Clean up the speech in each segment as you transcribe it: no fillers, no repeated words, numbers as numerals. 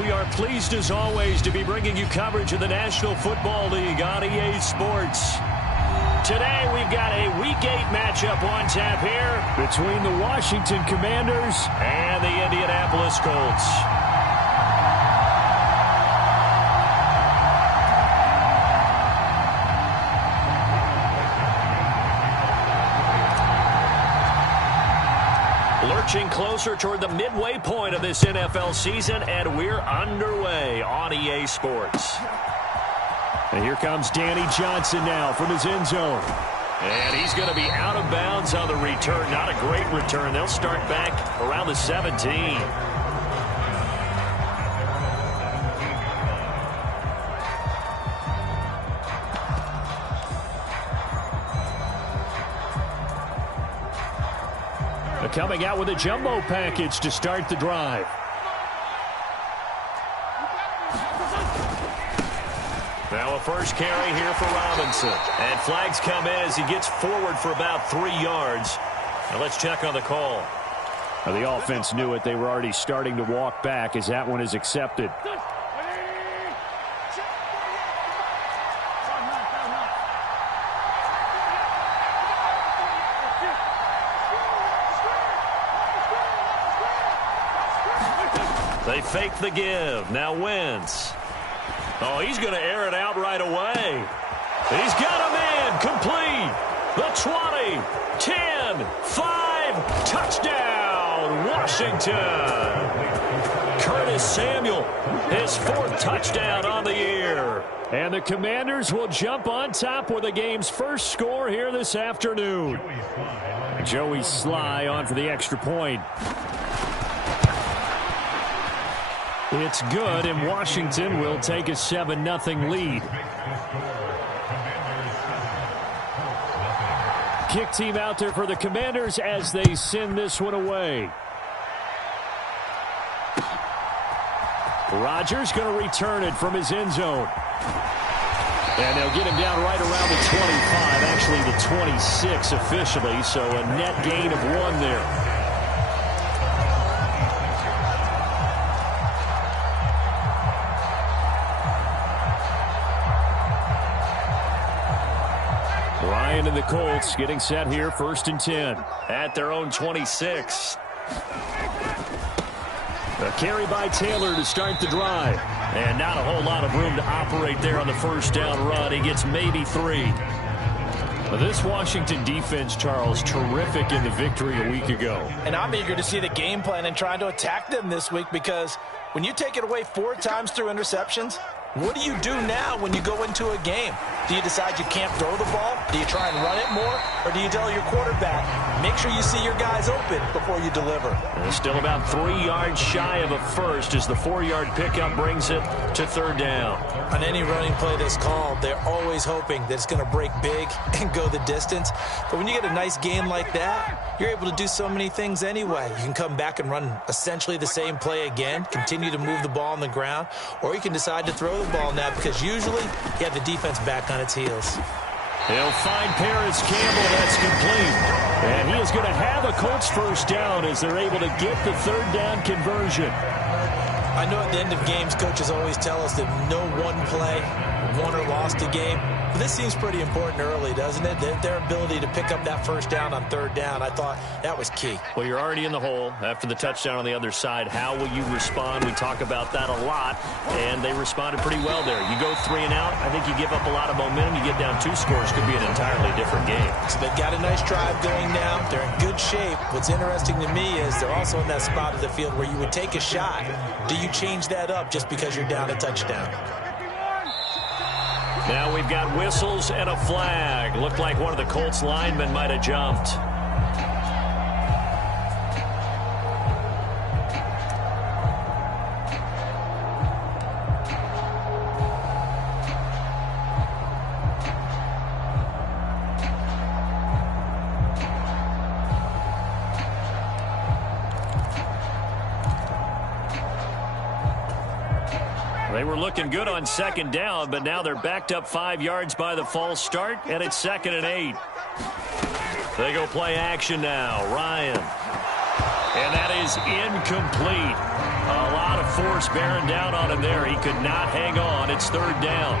we are pleased as always to be bringing you coverage of the National Football League on EA Sports. Today we've got a Week 8 matchup on tap here between the Washington Commanders and the Indianapolis Colts. Lurching closer toward the midway point of this NFL season, and we're underway on EA Sports. And here comes Danny Johnson now from his end zone. And he's going to be out of bounds on the return. Not a great return. They'll start back around the 17. Coming out with a jumbo package to start the drive. Now a first carry here for Robinson. And flags come in as he gets forward for about 3 yards. Now let's check on the call. Now the offense knew it. They were already starting to walk back as that one is accepted. They fake the give. Now Wentz. Oh, he's going to air it out right away. He's got a man complete. The 20, 10, 5, touchdown, Washington. Curtis Samuel, his 4th touchdown on the year. And the Commanders will jump on top with the game's first score here this afternoon. Joey Sly on for the extra point. It's good, and Washington will take a 7-0 lead. Kick team out there for the Commanders as they send this one away. Rodgers going to return it from his end zone. And they'll get him down right around the 25, actually the 26 officially, so a net gain of 1 there. Ryan and the Colts getting set here, 1st and 10 at their own 26. A carry by Taylor to start the drive. And not a whole lot of room to operate there on the first down run. He gets maybe 3. This Washington defense, Charles, terrific in the victory a week ago. And I'm eager to see the game plan and trying to attack them this week, because when you take it away 4 times through interceptions, what do you do now when you go into a game? Do you decide you can't throw the ball? Do you try and run it more? Or do you tell your quarterback, make sure you see your guys open before you deliver? And still about 3 yards shy of a first as the 4-yard pickup brings it to 3rd down. On any running play that's called, they're always hoping that it's going to break big and go the distance. But when you get a nice game like that, you're able to do so many things anyway. You can come back and run essentially the same play again, continue to move the ball on the ground, or you can decide to throw the ball now, because usually you have the defense back on its heels. He'll find Paris Campbell. That's complete. And he is going to have a Colts first down as they're able to get the 3rd down conversion. I know at the end of games, coaches always tell us that no one play won or lost a game. But this seems pretty important early, doesn't it? Their ability to pick up that first down on 3rd down, I thought that was key. Well, you're already in the hole after the touchdown on the other side. How will you respond? We talk about that a lot, and they responded pretty well there. You go 3 and out, I think you give up a lot of momentum. You get down 2 scores, could be an entirely different game. So they've got a nice drive going now. They're in good shape. What's interesting to me is they're also in that spot of the field where you would take a shot. Do you change that up just because you're down a touchdown? Now we've got whistles and a flag. Looked like one of the Colts linemen might have jumped. They were looking good on 2nd down, but now they're backed up 5 yards by the false start, and it's 2nd and 8. They go play action now. Ryan. And that is incomplete. A lot of force bearing down on him there. He could not hang on. It's third down.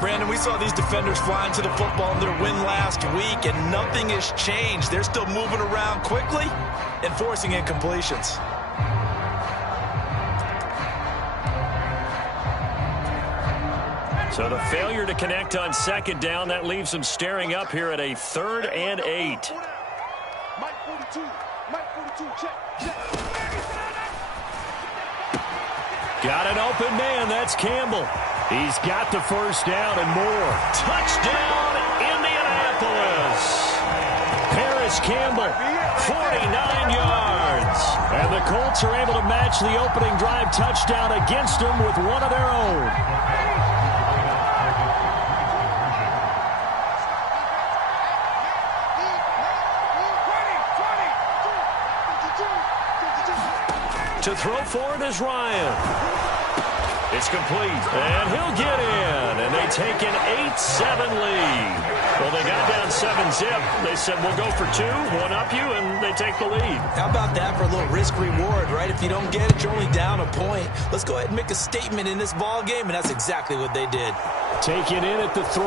Brandon, we saw these defenders flying to the football in their win last week, and nothing has changed. They're still moving around quickly and forcing incompletions. So the failure to connect on second down, that leaves them staring up here at a 3rd and 8. Got an open man. That's Campbell. He's got the first down and more. Touchdown, Indianapolis. Paris Campbell, 49 yards. And the Colts are able to match the opening drive touchdown against them with one of their own. To throw for it is Ryan. It's complete, and he'll get in, and they take an 8-7 lead. Well, they got down 7-zip. They said, we'll go for 2, one up you, and they take the lead. How about that for a little risk-reward, right? If you don't get it, you're only down a point. Let's go ahead and make a statement in this ball game, and that's exactly what they did. Taken in at the 3.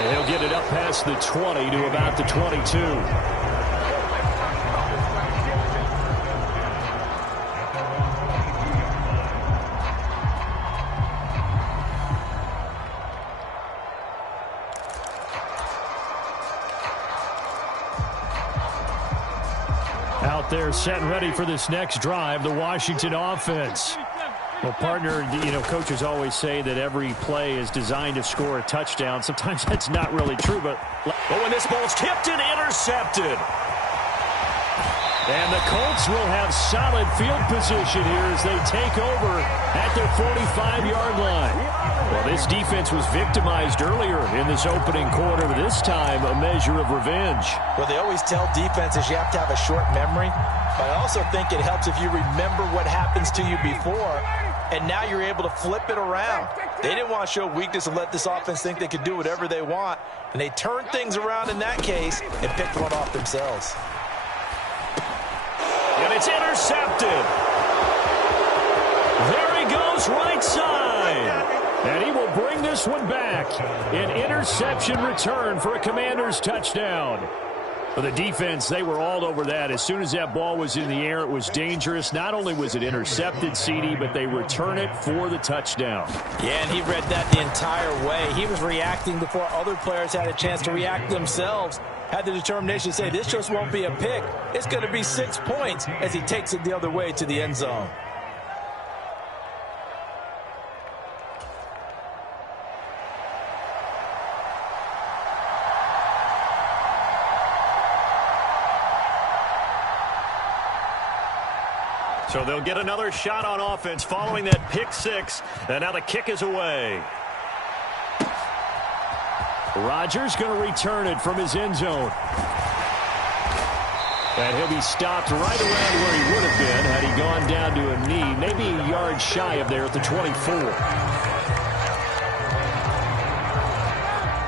And he'll get it up past the 20 to about the 22. Out there set and ready for this next drive, the Washington offense. Well, partner, coaches always say that every play is designed to score a touchdown. Sometimes that's not really true, but when this ball's tipped and intercepted. And the Colts will have solid field position here as they take over at their 45-yard line. Well, this defense was victimized earlier in this opening quarter, but this time a measure of revenge. Well, they always tell defenses you have to have a short memory, but I also think it helps if you remember what happens to you before, and now you're able to flip it around. They didn't want to show weakness and let this offense think they could do whatever they want, and they turned things around in that case and picked one off themselves. And it's intercepted. There he goes, right side. And he will bring this one back. An interception return for a Commanders touchdown. For the defense, they were all over that. As soon as that ball was in the air, it was dangerous. Not only was it intercepted, CD, but they return it for the touchdown. Yeah, and he read that the entire way. He was reacting before other players had a chance to react themselves. Had the determination to say, this just won't be a pick. It's going to be 6 points as he takes it the other way to the end zone. So they'll get another shot on offense following that pick 6, and now the kick is away. Rodgers going to return it from his end zone. And he'll be stopped right around where he would have been had he gone down to a knee, maybe a yard shy of there at the 24.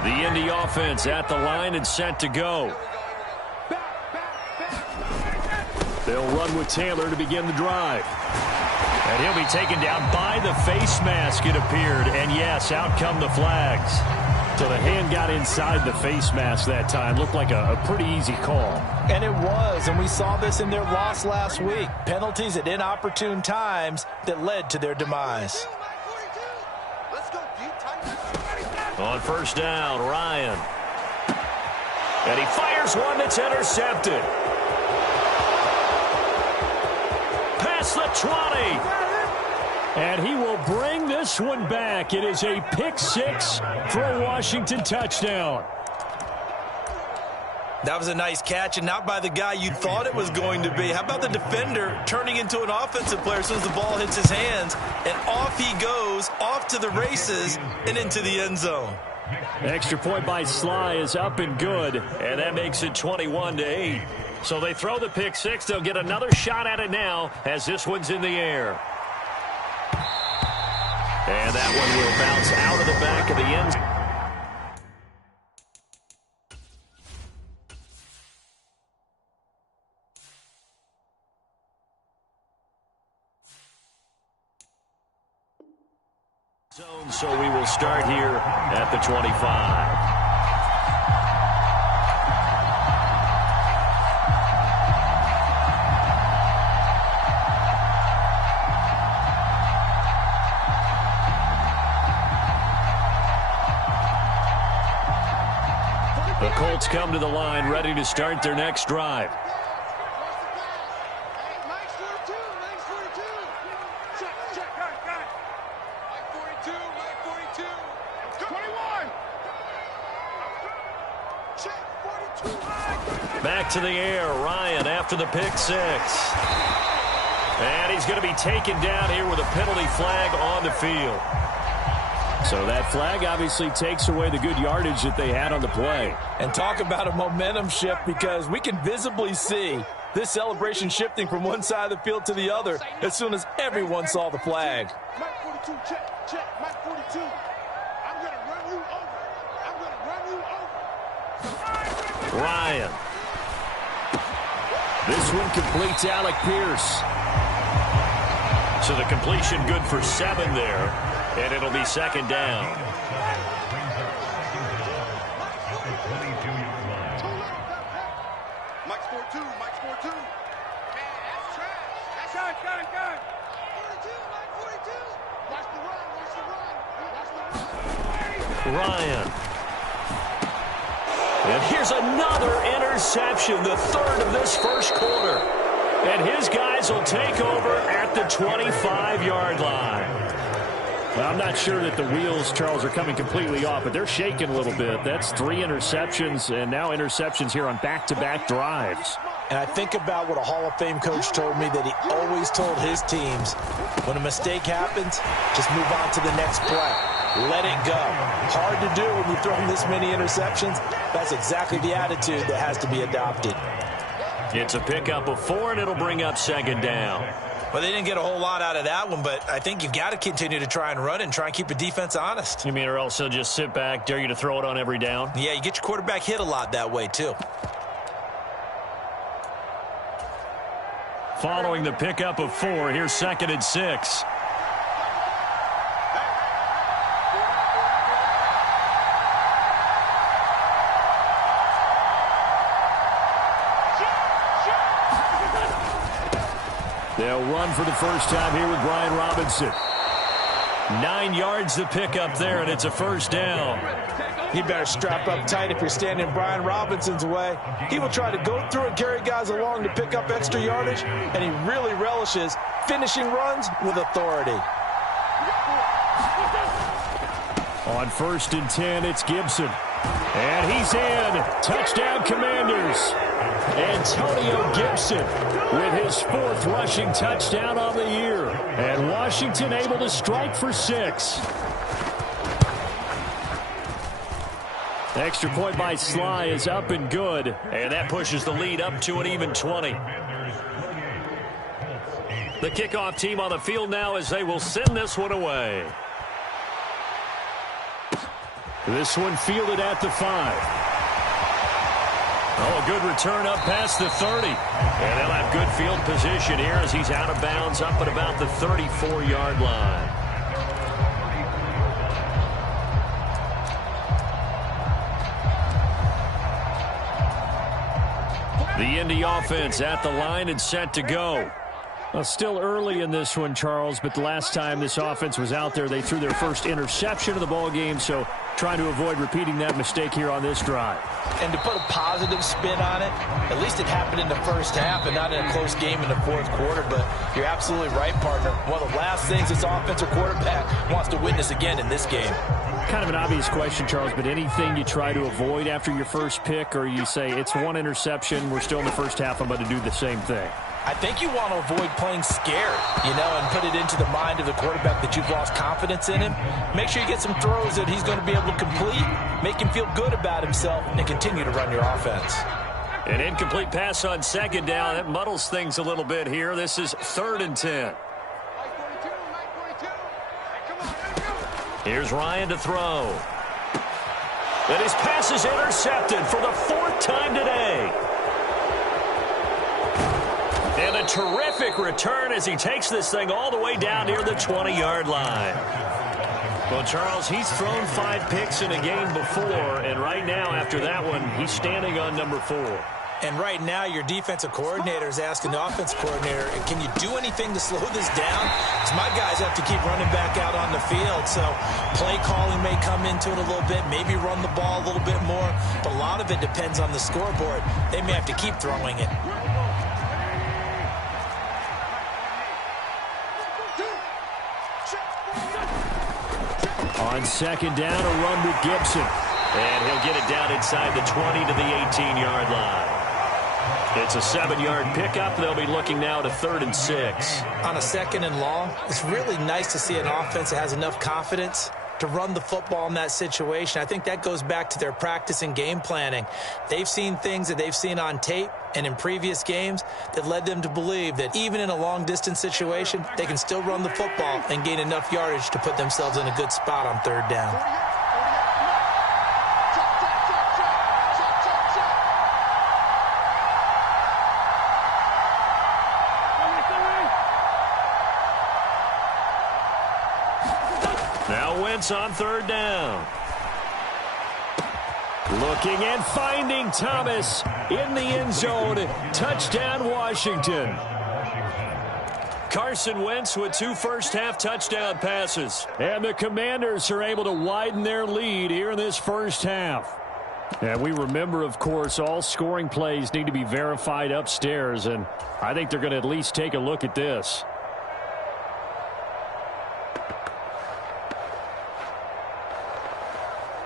The Indy offense at the line and set to go. They'll run with Taylor to begin the drive. And he'll be taken down by the face mask, it appeared. And yes, out come the flags. So the hand got inside the face mask that time. Looked like a pretty easy call. And it was, and we saw this in their loss last week. Penalties at inopportune times that led to their demise. On first down, Ryan. And he fires one that's intercepted. Past the 20. And he will bring this one back. It is a pick 6 for a Washington touchdown. That was a nice catch, and not by the guy you thought it was going to be. How about the defender turning into an offensive player as soon as the ball hits his hands, and off he goes, off to the races, and into the end zone. Extra point by Sly is up and good, and that makes it 21-8. So they throw the pick 6. They'll get another shot at it now as this one's in the air. And that one will bounce out of the back of the end zone. So we will start here at the 25. The Colts come to the line, ready to start their next drive. Back to the air, Ryan after the pick six. And he's going to be taken down here with a penalty flag on the field. So that flag obviously takes away the good yardage that they had on the play. And talk about a momentum shift, because we can visibly see this celebration shifting from one side of the field to the other as soon as everyone saw the flag. Mike 42, check, Mike 42. I'm going to run you over. I'm going to run you over. Ryan. This one completes Alec Pierce. So the completion good for 7 there, and it'll be second down. Mike's 4-2, Mike's 4-2. Man, that's trash. That's gun. 42, Mike 42. Watch the run, watch the run. Watch the run. Ryan. And here's another interception, the third of this first quarter. And his guys will take over at the 25-yard line. Well, I'm not sure that the wheels, Charles, are coming completely off, but they're shaking a little bit. That's 3 interceptions, and now interceptions here on back-to-back drives. And I think about what a Hall of Fame coach told me, that he always told his teams, when a mistake happens, just move on to the next play. Let it go. Hard to do when you throw this many interceptions. That's exactly the attitude that has to be adopted. It's a pickup of 4, and it'll bring up second down. Well, they didn't get a whole lot out of that one, but I think you've got to continue to try and run and try and keep the defense honest. You mean, or else they'll just sit back, dare you to throw it on every down? Yeah, you get your quarterback hit a lot that way, too. Following the pickup of 4, here's 2nd and 6. They'll run for the first time here with Brian Robinson. 9 yards to pick up there, and it's a first down. You better strap up tight if you're standing Brian Robinson's way. He will try to go through and carry guys along to pick up extra yardage, and he really relishes finishing runs with authority. On 1st and 10, it's Gibson. And he's in. Touchdown, Commanders. Antonio Gibson with his 4th rushing touchdown on the year. And Washington able to strike for 6. The extra point by Sly is up and good. And that pushes the lead up to an even 20. The kickoff team on the field now as they will send this one away. This one fielded at the 5. Oh, a good return up past the 30. And they'll have good field position here as he's out of bounds up at about the 34-yard line. The Indy offense at the line and set to go. Well, still early in this one, Charles, but the last time this offense was out there, they threw their first interception of the ball game, so trying to avoid repeating that mistake here on this drive. And to put a positive spin on it, at least it happened in the first half and not in a close game in the 4th quarter, but you're absolutely right, partner. One of the last things this offensive quarterback wants to witness again in this game. Kind of an obvious question, Charles, but anything you try to avoid after your first pick, or you say it's 1 interception, we're still in the first half, I'm going to do the same thing? I think you want to avoid playing scared, and put it into the mind of the quarterback that you've lost confidence in him. Make sure you get some throws that he's going to be able to complete, make him feel good about himself, and continue to run your offense. An incomplete pass on 2nd down. That muddles things a little bit here. This is 3rd and 10. Here's Ryan to throw. And his pass is intercepted for the 4th time today. And a terrific return as he takes this thing all the way down near the 20-yard line. Well, Charles, he's thrown 5 picks in a game before, and right now, after that one, he's standing on number 4. And right now, your defensive coordinator is asking the offensive coordinator, can you do anything to slow this down? Because my guys have to keep running back out on the field. So play calling may come into it a little bit, maybe run the ball a little bit more. But a lot of it depends on the scoreboard. They may have to keep throwing it. On second down, a run with Gibson. And he'll get it down inside the 20 to the 18-yard line. It's a 7-yard pickup. They'll be looking now to 3rd and 6. On a 2nd and long, it's really nice to see an offense that has enough confidence to run the football in that situation. I think that goes back to their practice and game planning. They've seen things that they've seen on tape and in previous games that led them to believe that even in a long-distance situation, they can still run the football and gain enough yardage to put themselves in a good spot on 3rd down. Now Wentz on 3rd down. Looking and finding Thomas in the end zone. Touchdown, Washington. Carson Wentz with 2 first-half touchdown passes. And the Commanders are able to widen their lead here in this first half. And we remember, of course, all scoring plays need to be verified upstairs. And I think they're going to at least take a look at this.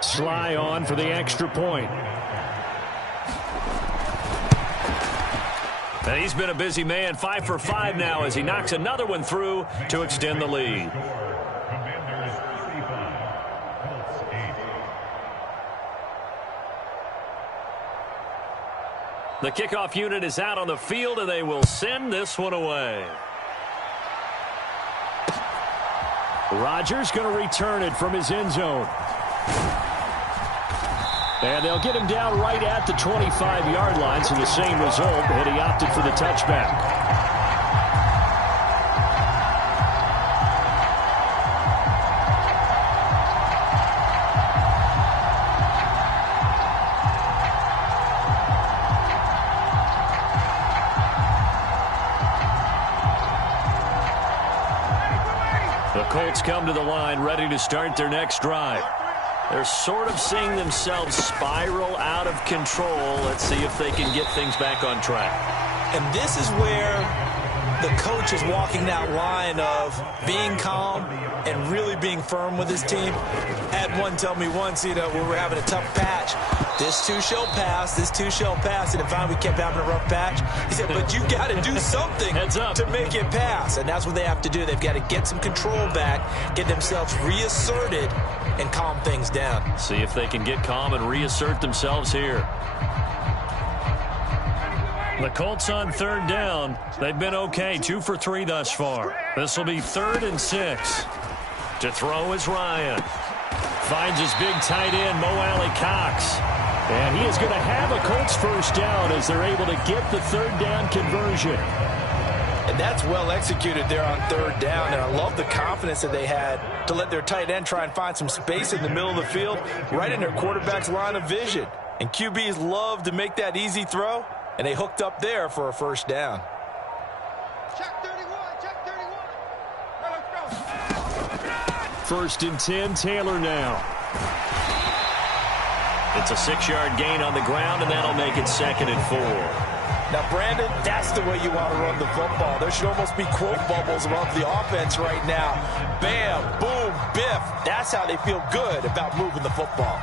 Sly on for the extra point. And he's been a busy man, 5 for 5 now as he knocks another one through to extend the lead. The kickoff unit is out on the field, and they will send this one away. Rodgers going to return it from his end zone. And they'll get him down right at the 25-yard line, so the same result, and he opted for the touchback. The Colts come to the line, ready to start their next drive. They're sort of seeing themselves spiral out of control. Let's see if they can get things back on track. And this is where the coach is walking that line of being calm and really being firm with his team. Had one tell me once, when we're having a tough patch, this too shall pass, this too shall pass. And finally we kept having a rough patch. He said, but you got to do something to make it pass. And that's what they have to do. They've got to get some control back, get themselves reasserted, and calm things down. See if they can get calm and reassert themselves here. The Colts on 3rd down. They've been okay, 2 for 3 thus far. This will be 3rd and 6. To throw is Ryan. Finds his big tight end, Mo Alley-Cox. And he is going to have a Colts first down as they're able to get the 3rd down conversion. And that's well executed there on 3rd down. And I love the confidence that they had to let their tight end try and find some space in the middle of the field, right in their quarterback's line of vision. And QBs love to make that easy throw, and they hooked up there for a first down. Check 31, check 31. Let's go. 1st and 10, Taylor now. It's a 6-yard gain on the ground, and that'll make it 2nd and 4. Now, Brandon, that's the way you want to run the football. There should almost be quote bubbles around the offense right now. Bam, boom, biff. That's how they feel good about moving the football.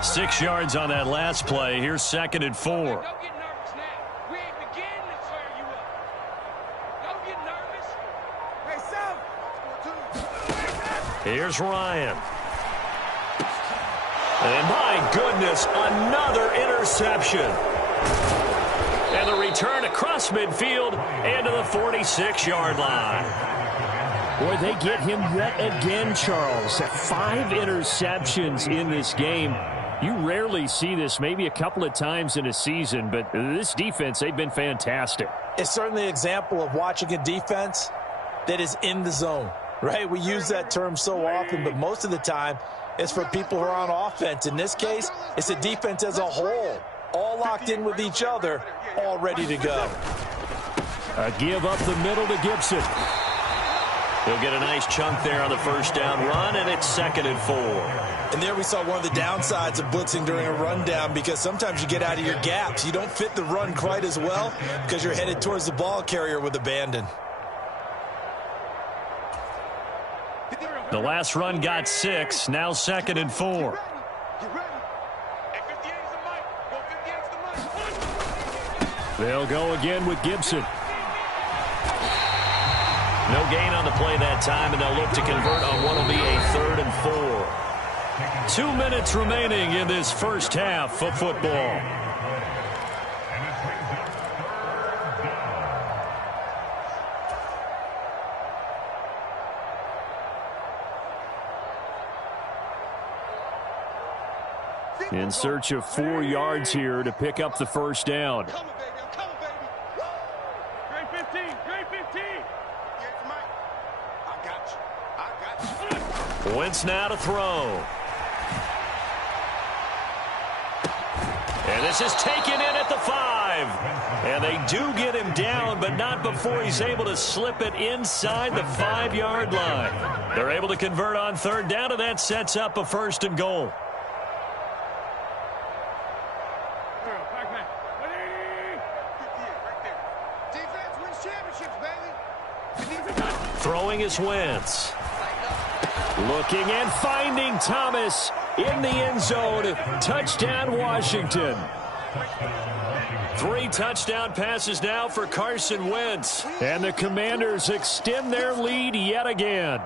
Six yards on that last play. Here's 2nd and 4. Don't get nervous now. We ain't beginning to tear you up. Don't get nervous. Hey, Sam. Here's Ryan. And my goodness, another interception. And the return across midfield and to the 46-yard line. Boy, they get him yet again, Charles. 5 interceptions in this game. You rarely see this, maybe a couple of times in a season, but this defense, they've been fantastic. It's certainly an example of watching a defense that is in the zone, right? We use that term so often, but most of the time it's for people who are on offense. In this case, it's a defense as a whole, all locked in with each other, all ready to go. A give up the middle to Gibson. He'll get a nice chunk there on the first down run, and it's 2nd and 4. And there we saw one of the downsides of blitzing during a rundown, because sometimes you get out of your gaps. You don't fit the run quite as well because you're headed towards the ball carrier with abandon. The last run got 6, now 2nd and 4. They'll go again with Gibson. No gain on the play that time, and they'll look to convert on what will be a 3rd and 4. 2 minutes remaining in this first half of football. In search of 4 yards here to pick up the first down. Wentz now to throw. And this is taken in at the 5. And they do get him down, but not before he's able to slip it inside the 5-yard line. They're able to convert on 3rd down, and that sets up a 1st and goal. Throwing is Wentz. Looking and finding Thomas in the end zone. Touchdown, Washington. 3 touchdown passes now for Carson Wentz. And the Commanders extend their lead yet again.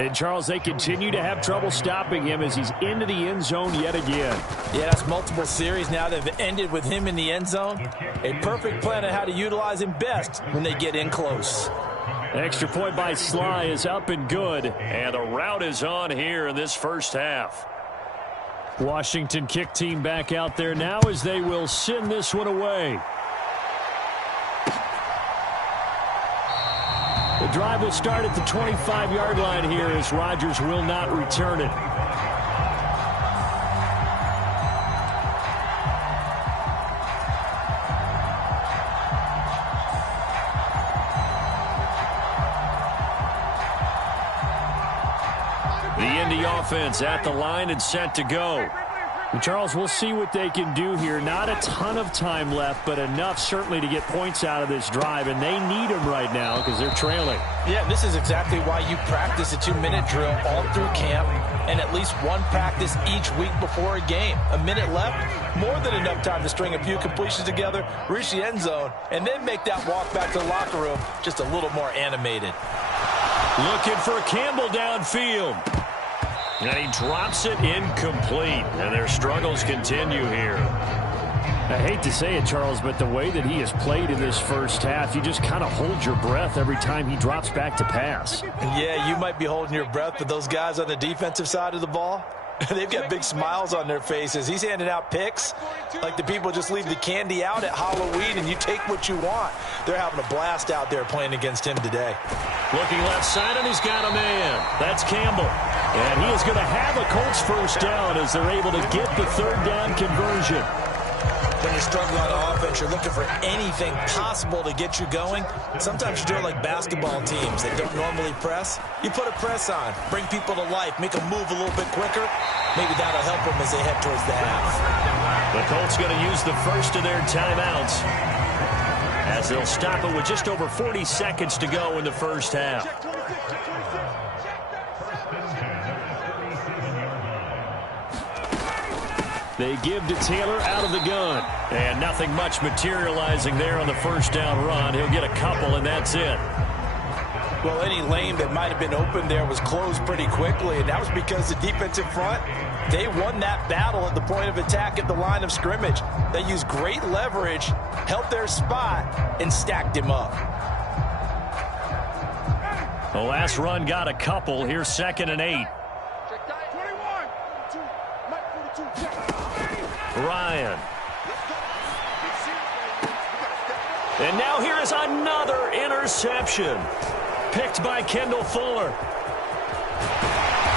And, Charles, they continue to have trouble stopping him as he's into the end zone yet again. Yeah, that's multiple series now that have ended with him in the end zone. A perfect plan on how to utilize him best when they get in close. Extra point by Sly is up and good. And the route is on here in this first half. Washington kick team back out there now as they will send this one away. The drive will start at the 25-yard line here as Rodgers will not return it. The Indy offense at the line and set to go. And Charles, we'll see what they can do here. Not a ton of time left, but enough certainly to get points out of this drive, and they need them right now because they're trailing. Yeah, this is exactly why you practice a 2-minute drill all through camp and at least one practice each week before a game. A minute left, more than enough time to string a few completions together, reach the end zone, and then make that walk back to the locker room just a little more animated. Looking for Campbell downfield. And he drops it incomplete. And their struggles continue here. I hate to say it, Charles, but the way that he has played in this first half, you just kind of hold your breath every time he drops back to pass. Yeah, you might be holding your breath, but those guys on the defensive side of the ball, they've got big smiles on their faces. He's handing out picks like the people just leave the candy out at Halloween and you take what you want. They're having a blast out there playing against him today. Looking left side, and he's got a man. That's Campbell. And he is going to have a Colts first down as they're able to get the 3rd down conversion. When you struggle on offense, you're looking for anything possible to get you going. Sometimes you do it like basketball teams that don't normally press. You put a press on, bring people to life, make them move a little bit quicker. Maybe that'll help them as they head towards the half. The Colts going to use the first of their timeouts as they'll stop it with just over 40 seconds to go in the first half. They give to Taylor out of the gun. And nothing much materializing there on the first down run. He'll get a couple, and that's it. Well, any lane that might have been open there was closed pretty quickly, and that was because the defensive front, they won that battle at the point of attack at the line of scrimmage. They used great leverage, held their spot, and stacked him up. The last run got a couple. Here's 2nd and 8. Ryan. And now here is another interception. Picked by Kendall Fuller.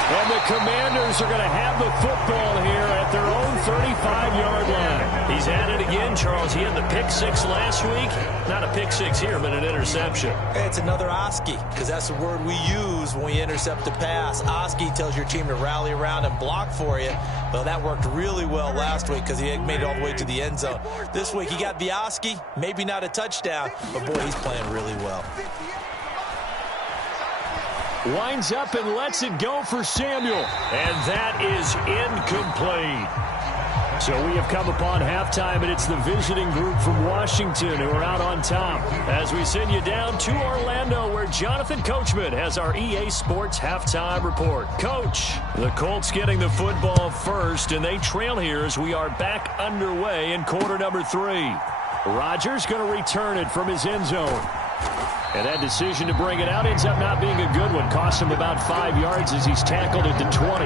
And the Commanders are going to have the football here at their own 35-yard line. He's at it again, Charles. He had the pick six last week. Not a pick six here, but an interception. It's another Oski, because that's the word we use when we intercept a pass. Oski tells your team to rally around and block for you. Well, that worked really well last week because he made it all the way to the end zone. This week he got the Oski, maybe not a touchdown, but boy, he's playing really well. Winds up and lets it go for Samuel. And that is incomplete. So we have come upon halftime, and it's the visiting group from Washington who are out on top. As we send you down to Orlando, where Jonathan Coachman has our EA Sports halftime report. Coach, the Colts getting the football first, and they trail here as we are back underway in quarter number 3. Rodgers going to return it from his end zone. And that decision to bring it out ends up not being a good one. Cost him about 5 yards as he's tackled at the 20.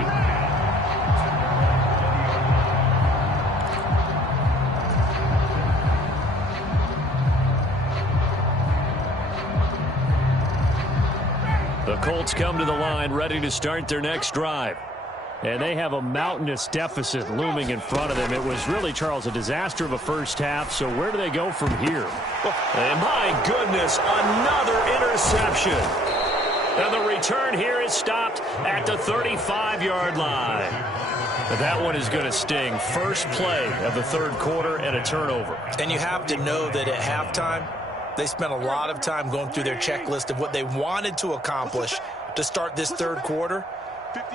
The Colts come to the line ready to start their next drive. And they have a mountainous deficit looming in front of them. It was really, Charles, a disaster of a first half. So where do they go from here? And my goodness, another interception. And the return here is stopped at the 35-yard line. But that one is going to sting. First play of the third quarter and a turnover. And you have to know that at halftime, they spent a lot of time going through their checklist of what they wanted to accomplish to start this third quarter.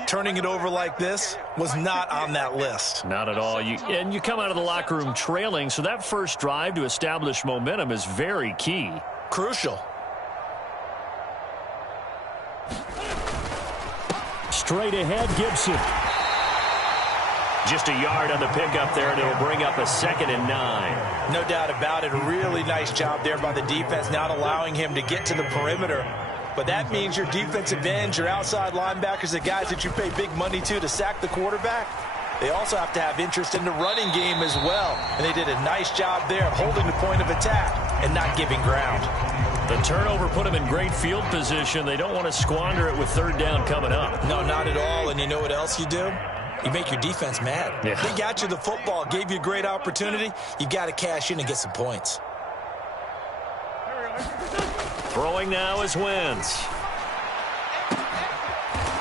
Turning it over like this was not on that list. Not at all. And you come out of the locker room trailing, so that first drive to establish momentum is very key. Crucial. Straight ahead, Gibson. Just a yard on the pickup there, and it'll bring up a 2nd and 9. No doubt about it. A really nice job there by the defense, not allowing him to get to the perimeter. But that means your defensive ends, your outside linebackers, the guys that you pay big money to sack the quarterback, they also have to have interest in the running game as well. And they did a nice job there of holding the point of attack and not giving ground. The turnover put them in great field position. They don't want to squander it with third down coming up. No, not at all. And you know what else you do? You make your defense mad. Yeah. They got you the football, gave you a great opportunity. You got to cash in and get some points. Throwing now is Wentz.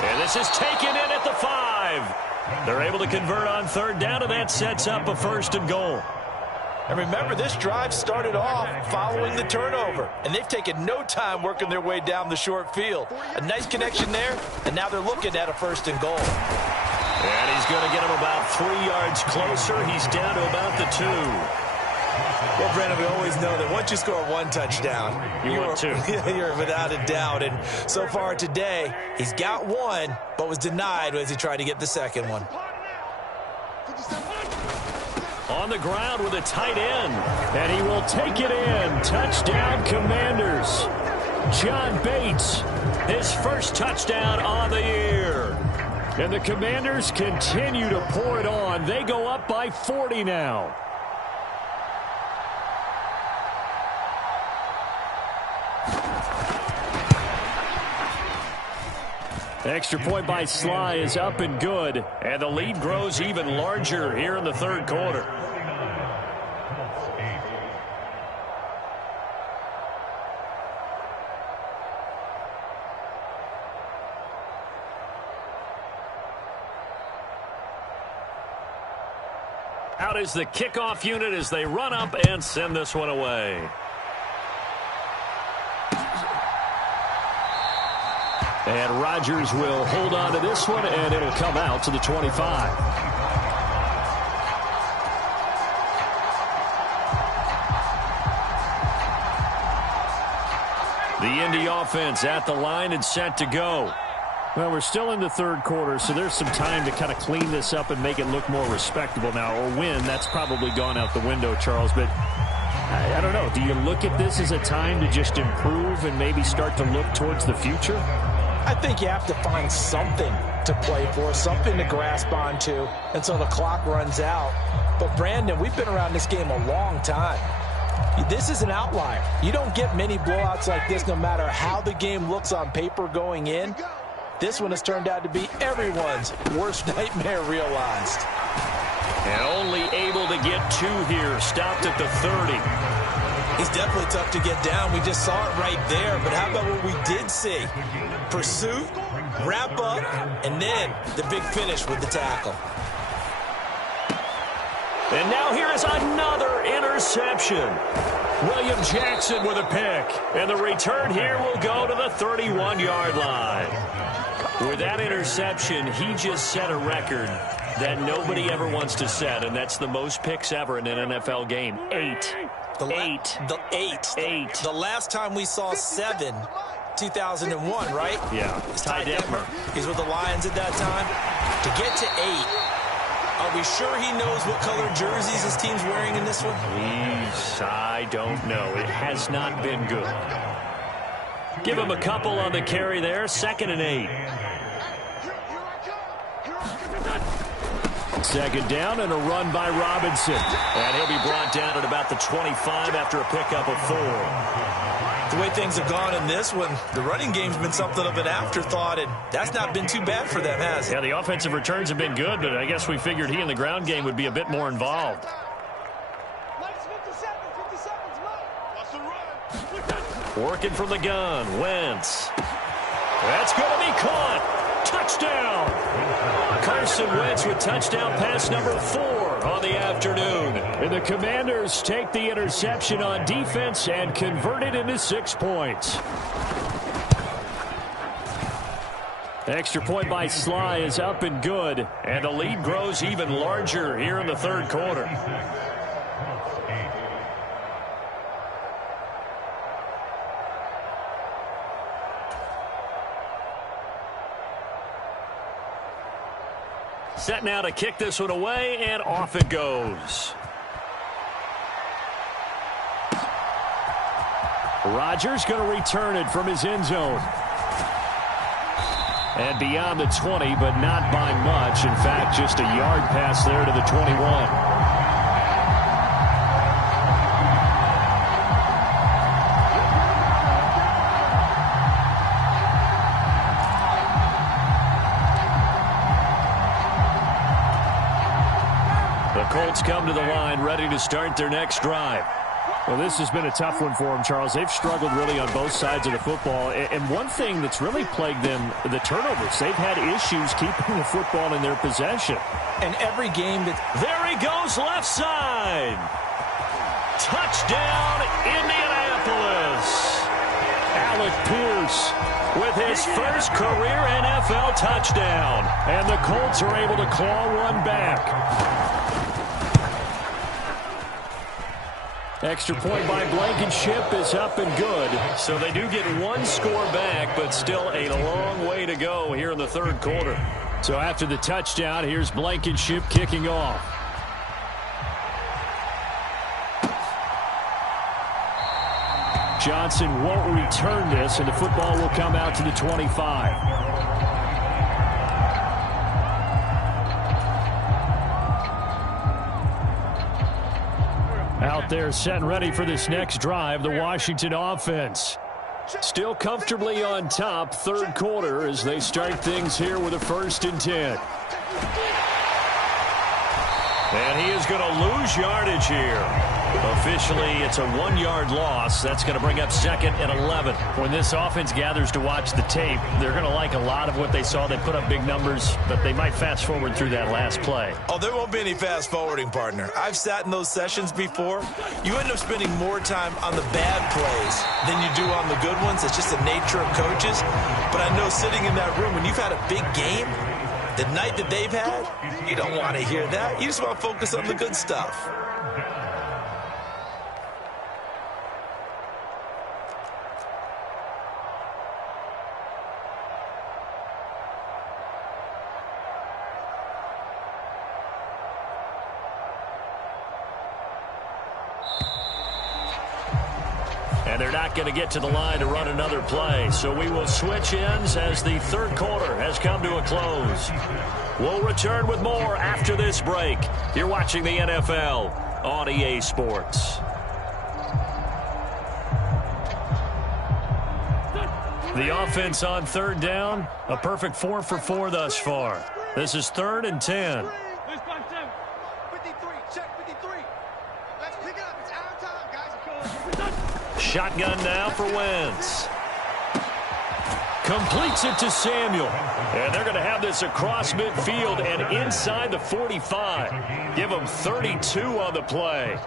And this is taken in at the 5. They're able to convert on third down, and that sets up a 1st and goal. And remember, this drive started off following the turnover, and they've taken no time working their way down the short field. A nice connection there, and now they're looking at a 1st and goal. And he's going to get him about 3 yards closer. He's down to about the 2. Well, Brandon, we always know that once you score one touchdown, you're without a doubt. And so far today, he's got one, but was denied as he tried to get the second one. On the ground with a tight end, and he will take it in. Touchdown, Commanders. John Bates, his first touchdown on the year. And the Commanders continue to pour it on. They go up by 40 now. Extra point by Sly is up and good, and the lead grows even larger here in the third quarter. Out is the kickoff unit as they run up and send this one away. And Rodgers will hold on to this one, and it'll come out to the 25. The Indy offense at the line and set to go. Well, we're still in the third quarter, so there's some time to kind of clean this up and make it look more respectable now. Or win, that's probably gone out the window, Charles. But I don't know. Do you look at this as a time to just improve and maybe start to look towards the future? I think you have to find something to play for, something to grasp onto until the clock runs out. But, Brandon, we've been around this game a long time. This is an outlier. You don't get many blowouts like this no matter how the game looks on paper going in. This one has turned out to be everyone's worst nightmare realized. And only able to get 2 here, stopped at the 30. He's definitely tough to get down. We just saw it right there. But how about what we did see? Pursuit, wrap up, and then the big finish with the tackle. And now here is another interception. William Jackson with a pick. And the return here will go to the 31-yard line. With that interception, he just set a record that nobody ever wants to set, and that's the most picks ever in an NFL game. 8. The last time we saw 7, 2001, right? Yeah. It's Ty Detmer. He's with the Lions at that time. To get to 8, are we sure he knows what color jerseys his team's wearing in this one? I don't know. It has not been good. Give him a couple on the carry there. 2nd and 8. Second down and a run by Robinson. And he'll be brought down at about the 25 after a pickup of 4. The way things have gone in this one, the running game's been something of an afterthought, and that's not been too bad for them, has it? Yeah, the offensive returns have been good, but I guess we figured he in the ground game would be a bit more involved. Working from the gun, Wentz. That's going to be caught. Touchdown. Carson Wentz with touchdown pass number 4 on the afternoon. And the Commanders take the interception on defense and convert it into 6 points. Extra point by Sly is up and good, and the lead grows even larger here in the 3rd quarter. Set now to kick this one away, and off it goes. Rodgers going to return it from his end zone. And beyond the 20, but not by much. In fact, just a yard pass there to the 21. Colts come to the line, ready to start their next drive. Well, this has been a tough one for them, Charles. They've struggled really on both sides of the football. And one thing that's really plagued them, the turnovers. They've had issues keeping the football in their possession. And every game that... There he goes, left side. Touchdown, Indianapolis. Alec Pierce with his first career NFL touchdown. And the Colts are able to claw one back. Extra point by Blankenship is up and good. So they do get 1 score back, but still a long way to go here in the 3rd quarter. So after the touchdown, here's Blankenship kicking off. Johnson won't return this, and the football will come out to the 25. Out there set and ready for this next drive, the Washington offense. Still comfortably on top, 3rd quarter as they start things here with a 1st and 10. And he is going to lose yardage here. Officially, it's a 1-yard loss. That's going to bring up 2nd and 11. When this offense gathers to watch the tape, they're going to like a lot of what they saw. They put up big numbers, but they might fast forward through that last play. Oh, there won't be any fast forwarding, partner. I've sat in those sessions before. You end up spending more time on the bad plays than you do on the good ones. It's just the nature of coaches. But I know sitting in that room, when you've had a big game, the night that they've had, you don't want to hear that. You just want to focus on the good stuff. And they're not going to get to the line to run another play. So we will switch ends as the third quarter has come to a close. We'll return with more after this break. You're watching the NFL on EA Sports. The offense on third down, a perfect 4 for 4 thus far. This is 3rd and 10. 53, check 53. Let's pick it up. It's our time, guys. Shotgun now for Wentz. Completes it to Samuel. And they're going to have this across midfield and inside the 45. Give them 32 on the play.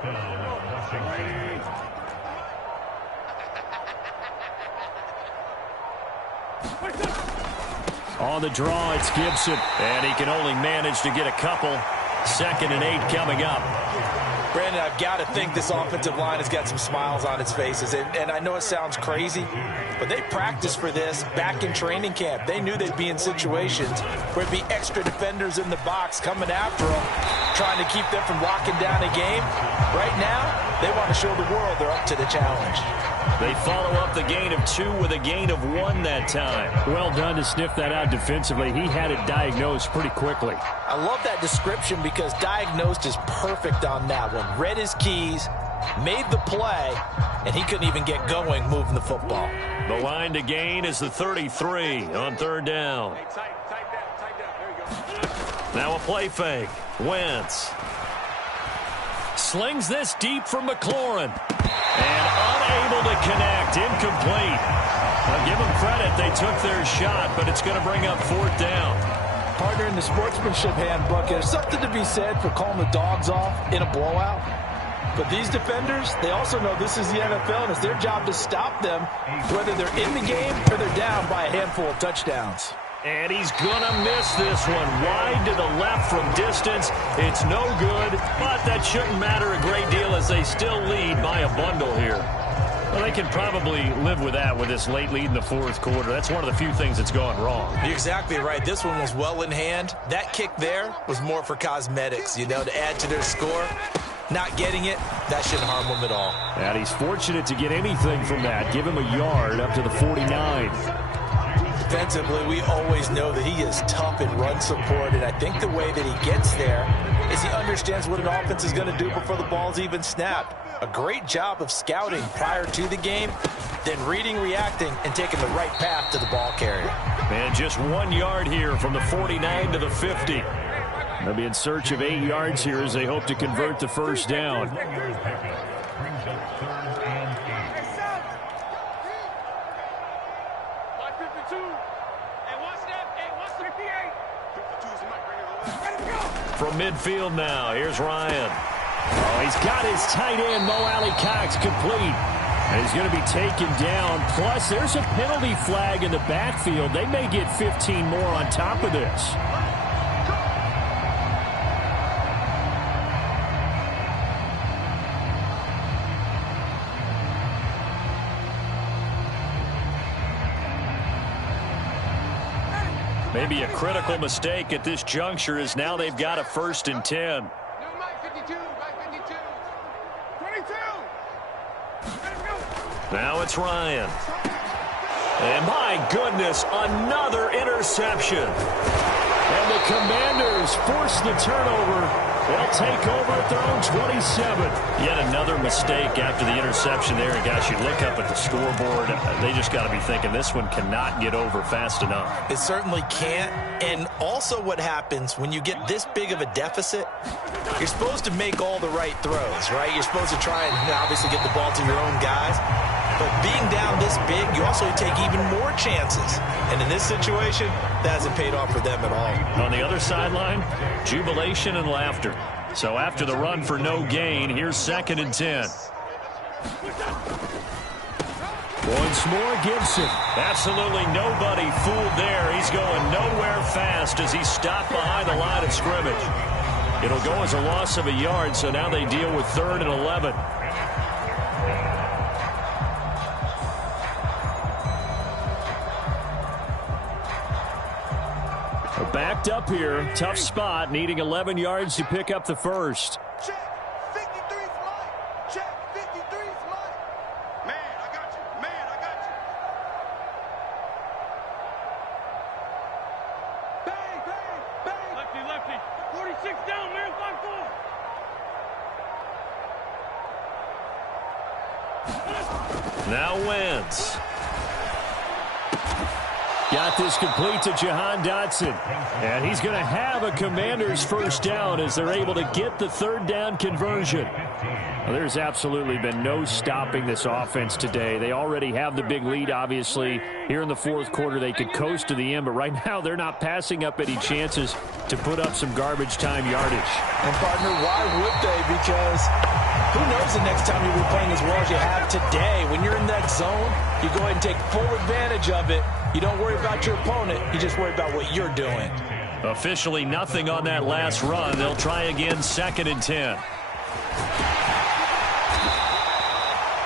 On the draw, it's Gibson. And he can only manage to get a couple. 2nd and 8 coming up. Brandon, I've got to think this offensive line has got some smiles on its faces. And I know it sounds crazy, but they practiced for this back in training camp. They knew they'd be in situations where it'd be extra defenders in the box coming after them, trying to keep them from locking down a game. Right now, they want to show the world they're up to the challenge. They follow up the gain of 2 with a gain of 1 that time. Well done to sniff that out defensively. He had it diagnosed pretty quickly. I love that description because diagnosed is perfect on that one. Read his keys, made the play, and he couldn't even get going moving the football. The line to gain is the 33 on 3rd down. Hey, tight down. There you go. Now a play fake. Wentz slings this deep from McLaurin. And unable to connect. Incomplete. I'll give them credit. They took their shot, but it's going to bring up 4th down. Partner, in the sportsmanship handbook, there's something to be said for calling the dogs off in a blowout. But these defenders, they also know this is the NFL, and it's their job to stop them, whether they're in the game or they're down by a handful of touchdowns. And he's going to miss this one. Wide to the left from distance. It's no good, but that shouldn't matter a great deal as they still lead by a bundle here. Well, they can probably live with that with this late lead in the 4th quarter. That's one of the few things that's gone wrong. You're exactly right. This one was well in hand. That kick there was more for cosmetics, you know, to add to their score. Not getting it, that shouldn't harm them at all. And he's fortunate to get anything from that. Give him a yard up to the 49. Defensively, we always know that he is tough in run support, and I think the way that he gets there is he understands what an offense is going to do before the ball's even snapped. A great job of scouting prior to the game, then reading, reacting, and taking the right path to the ball carrier. And just 1 yard here from the 49 to the 50. They'll be in search of 8 yards here as they hope to convert the 1st down. From midfield now, here's Ryan. Oh, he's got his tight end, Mo Alley-Cox, complete. And he's going to be taken down. Plus, there's a penalty flag in the backfield. They may get 15 more on top of this. Maybe a critical mistake at this juncture is now they've got a 1st and 10. Now it's Ryan. And my goodness, another interception. And the Commanders force the turnover. They'll take over at their own 27. Yet another mistake after the interception there. And guys, you look up at the scoreboard, they just got to be thinking this one cannot get over fast enough. It certainly can't. And also what happens when you get this big of a deficit, you're supposed to make all the right throws, right? You're supposed to try and obviously get the ball to your own guys. But being down this big, you also take even more chances. And in this situation, that hasn't paid off for them at all. On the other sideline, jubilation and laughter. So after the run for no gain, here's 2nd and 10. Once more, Gibson. Absolutely nobody fooled there. He's going nowhere fast as he's stopped behind the line of scrimmage. It'll go as a loss of a yard, so now they deal with 3rd and 11. Backed up here, tough spot, needing 11 yards to pick up the 1st. Check, 53's mine. Check, 53's mine. Man, I got 6 down, man. 5-4. Now Wentz. Got this complete to Jahan Dotson. And he's going to have a Commander's first down as they're able to get the third down conversion. Well, there's absolutely been no stopping this offense today. They already have the big lead, obviously. Here in the fourth quarter, they could coast to the end, but right now they're not passing up any chances to put up some garbage time yardage. And, partner, why would they? Because who knows the next time you'll be playing as well as you have today. When you're in that zone, you go ahead and take full advantage of it. You don't worry about your opponent. You just worry about what you're doing. Officially nothing on that last run. They'll try again, 2nd and 10.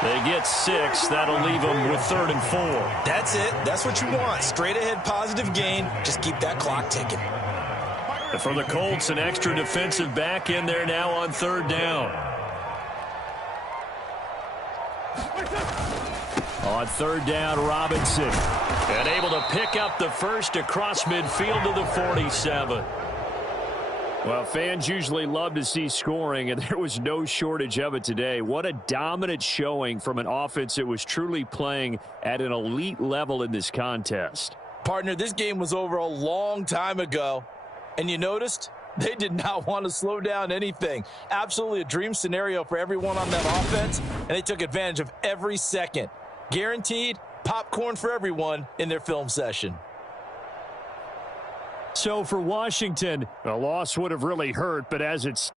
They get 6. That'll leave them with 3rd and 4. That's it. That's what you want. Straight ahead positive gain. Just keep that clock ticking. For the Colts, an extra defensive back in there now on 3rd down. On 3rd down, Robinson. And able to pick up the first across midfield to the 47. Well, fans usually love to see scoring, and there was no shortage of it today. What a dominant showing from an offense that was truly playing at an elite level in this contest. Partner, this game was over a long time ago, and you noticed they did not want to slow down anything. Absolutely a dream scenario for everyone on that offense, and they took advantage of every second. Guaranteed popcorn for everyone in their film session. So for Washington, a loss would have really hurt, but as it